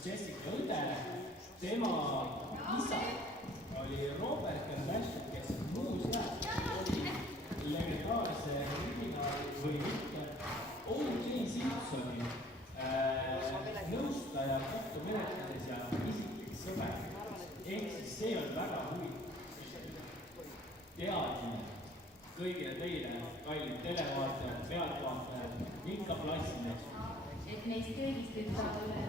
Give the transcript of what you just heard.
Jessica õde, tema isa oli Robert Kardashian, kes muuseas oli legendaarse kriminaali või mitte O.J. Simpsoni nõustaja kohtumenetluses ja isiklik sõber. Ehk siis see on väga huvitav teadmine kõigile teile, kallid televaatajad, pealtvaatajad, ning ka plassid. Et meist kõigist võib saada üle